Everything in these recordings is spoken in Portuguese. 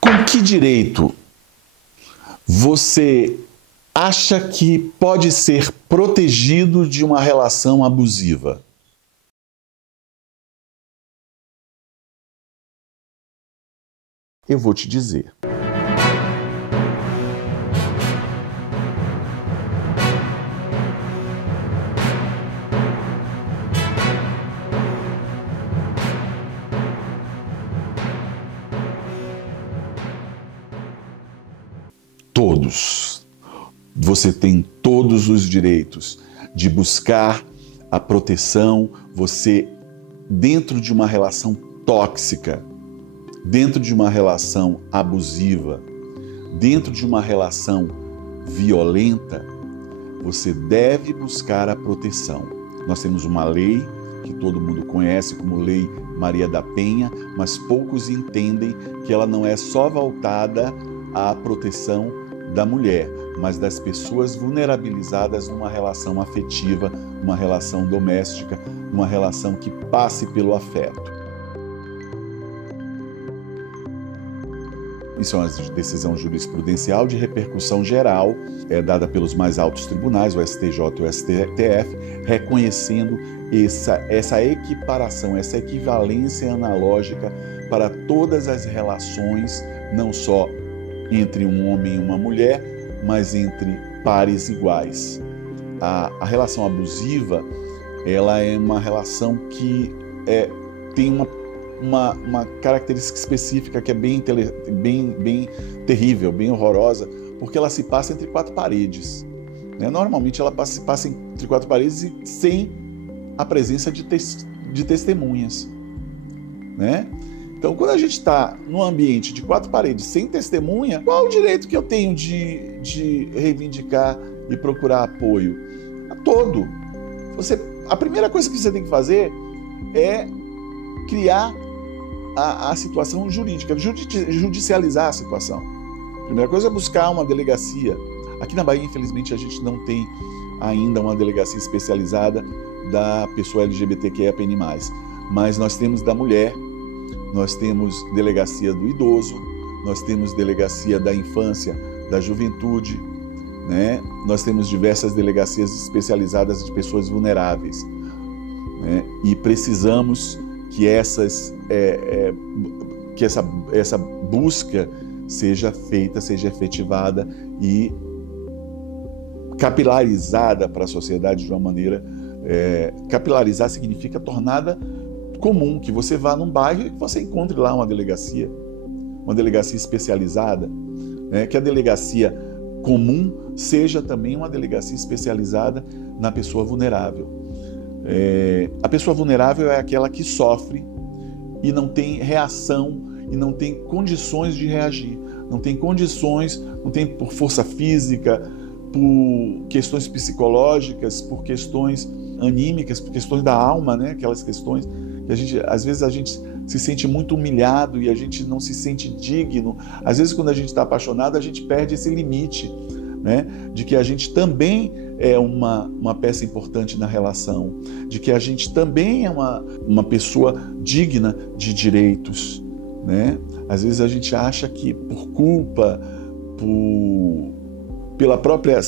Com que direito você acha que pode ser protegido de uma relação abusiva? Eu vou te dizer. Todos. Você tem todos os direitos de buscar a proteção, você, dentro de uma relação tóxica, dentro de uma relação abusiva, dentro de uma relação violenta, você deve buscar a proteção. Nós temos uma lei que todo mundo conhece como Lei Maria da Penha, mas poucos entendem que ela não é só voltada à proteção da mulher, mas das pessoas vulnerabilizadas numa relação afetiva, numa relação doméstica, numa relação que passe pelo afeto. Isso é uma decisão jurisprudencial de repercussão geral, dada pelos mais altos tribunais, o STJ e o STF, reconhecendo essa equiparação, essa equivalência analógica para todas as relações, não só entre um homem e uma mulher, mas entre pares iguais. A relação abusiva, ela é uma relação que tem uma característica específica que é bem terrível, bem horrorosa, porque ela se passa entre quatro paredes. Normalmente ela se passa entre quatro paredes e sem a presença de testemunhas. Então, quando a gente está num ambiente de quatro paredes sem testemunha, qual o direito que eu tenho de reivindicar e procurar apoio? A todo. A primeira coisa que você tem que fazer é criar a situação jurídica, judicializar a situação. A primeira coisa é buscar uma delegacia. Aqui na Bahia, infelizmente, a gente não tem ainda uma delegacia especializada da pessoa LGBTQIAPN+, mas nós temos da mulher, nós temos delegacia do idoso, nós temos delegacia da infância, da juventude, nós temos diversas delegacias especializadas de pessoas vulneráveis, e precisamos que essa busca seja feita, seja efetivada e capilarizada para a sociedade de uma maneira... capilarizar significa tornada comum, que você vá num bairro e que você encontre lá uma delegacia especializada, que a delegacia comum seja também uma delegacia especializada na pessoa vulnerável. A pessoa vulnerável é aquela que sofre e não tem reação e não tem condições de reagir, não tem condições, não tem por força física, por questões psicológicas, por questões anímicas, por questões da alma, aquelas questões que às vezes a gente se sente muito humilhado e a gente não se sente digno. Às vezes, quando a gente está apaixonado, a gente perde esse limite, de que a gente também é uma peça importante na relação, de que a gente também é uma pessoa digna de direitos. Às vezes a gente acha que por culpa, pela própria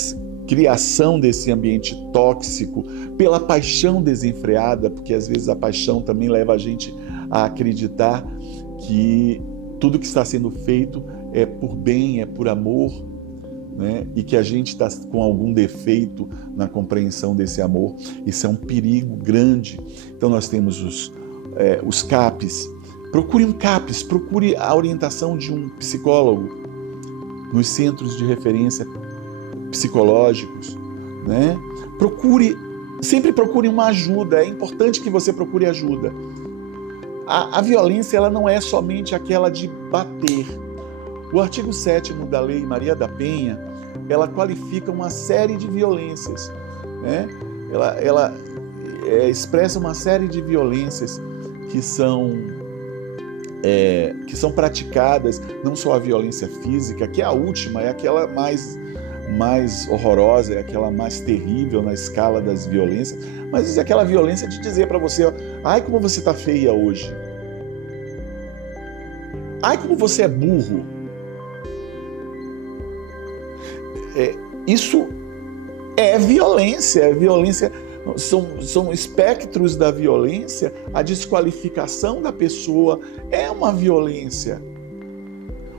criação desse ambiente tóxico, pela paixão desenfreada, porque às vezes a paixão também leva a gente a acreditar que tudo que está sendo feito é por bem, é por amor, e que a gente está com algum defeito na compreensão desse amor. Isso é um perigo grande. Então nós temos os CAPs. Procure um CAPs, procure a orientação de um psicólogo nos centros de referência psicológicos, sempre procure uma ajuda. É importante que você procure ajuda. A violência, ela não é somente aquela de bater. O artigo 7º da Lei Maria da Penha, ela qualifica uma série de violências, Ela expressa uma série de violências que são praticadas, não só a violência física, que é a última, é aquela mais horrorosa, é aquela mais terrível na escala das violências, mas é aquela violência de dizer para você: ai, como você está feia hoje. Ai, como você é burro. Isso é violência, são espectros da violência. A desqualificação da pessoa é uma violência.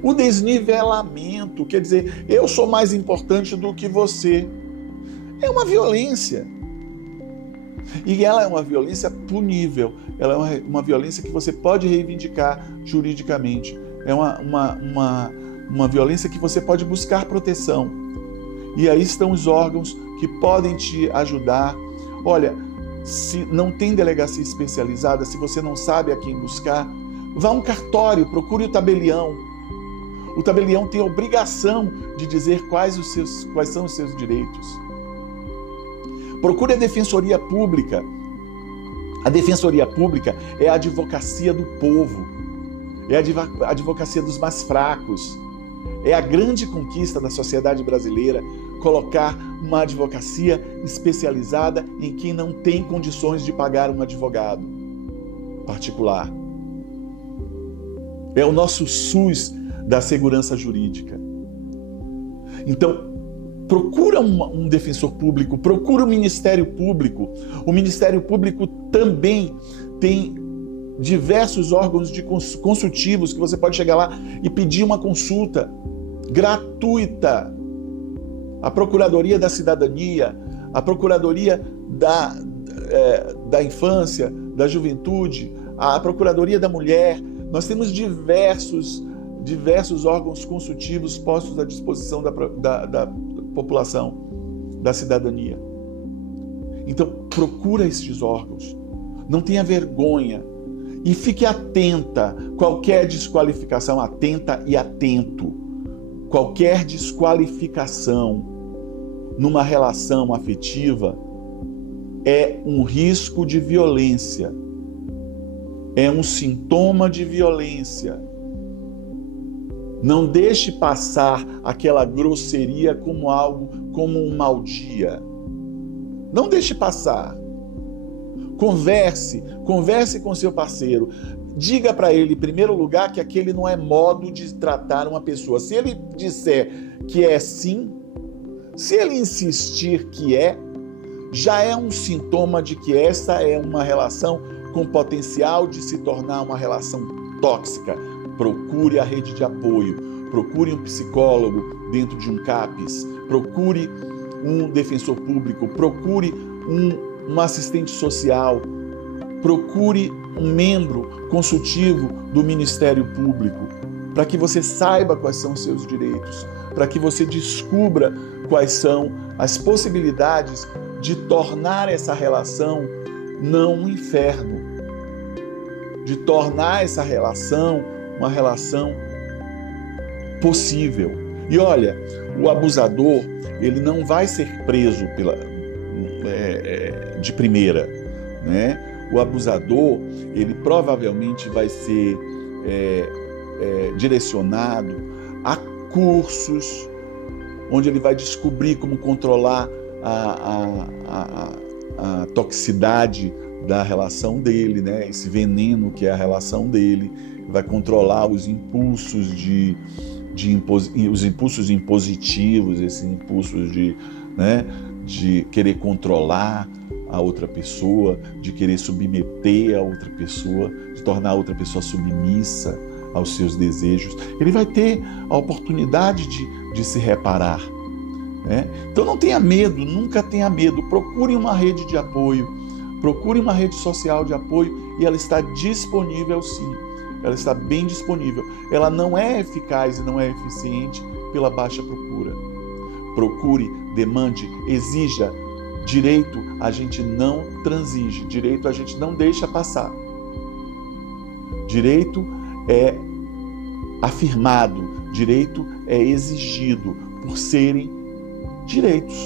O desnivelamento, quer dizer, eu sou mais importante do que você, é uma violência. E ela é uma violência punível, ela é uma violência que você pode reivindicar juridicamente, é uma violência que você pode buscar proteção. E aí estão os órgãos que podem te ajudar. Olha, se não tem delegacia especializada, se você não sabe a quem buscar, vá a um cartório, procure o tabelião. O tabelião tem a obrigação de dizer quais são os seus direitos. Procure a Defensoria Pública. A Defensoria Pública é a advocacia do povo, é a advocacia dos mais fracos. É a grande conquista da sociedade brasileira colocar uma advocacia especializada em quem não tem condições de pagar um advogado particular. É o nosso SUS da segurança jurídica. Então, procura um defensor público, procura o Ministério Público. O Ministério Público também tem diversos órgãos consultivos que você pode chegar lá e pedir uma consulta gratuita. A Procuradoria da Cidadania, a Procuradoria da Infância, da Juventude, a Procuradoria da Mulher. Nós temos diversos órgãos consultivos postos à disposição da população, da cidadania. Então, procura estes órgãos. Não tenha vergonha. E fique atenta. Qualquer desqualificação, atenta e atento. Qualquer desqualificação numa relação afetiva é um risco de violência. É um sintoma de violência. Não deixe passar aquela grosseria como algo, como um mau dia. Não deixe passar. Converse com seu parceiro. Diga para ele, em primeiro lugar, que aquele não é modo de tratar uma pessoa. Se ele disser que é sim, se ele insistir que é, já é um sintoma de que essa é uma relação com potencial de se tornar uma relação tóxica. Procure a rede de apoio, procure um psicólogo dentro de um CAPS, procure um defensor público, procure um assistente social, procure um membro consultivo do Ministério Público, para que você saiba quais são os seus direitos, para que você descubra quais são as possibilidades de tornar essa relação não um inferno, de tornar essa relação uma relação possível. E olha, o abusador, ele não vai ser preso de primeira, né? O abusador, ele provavelmente vai ser direcionado a cursos onde ele vai descobrir como controlar a toxicidade da relação dele, né? Esse veneno que é a relação dele, vai controlar os impulsos os impulsos impositivos, esses impulsos de querer controlar a outra pessoa, de querer submeter a outra pessoa, de tornar a outra pessoa submissa aos seus desejos. Ele vai ter a oportunidade de se reparar, né? Então não tenha medo, nunca tenha medo. Procure uma rede de apoio, procure uma rede social de apoio, e ela está disponível sim. Ela está bem disponível. Ela não é eficaz e não é eficiente pela baixa procura. Procure, demande, exija. Direito a gente não transige, direito a gente não deixa passar. Direito é afirmado, direito é exigido por serem direitos.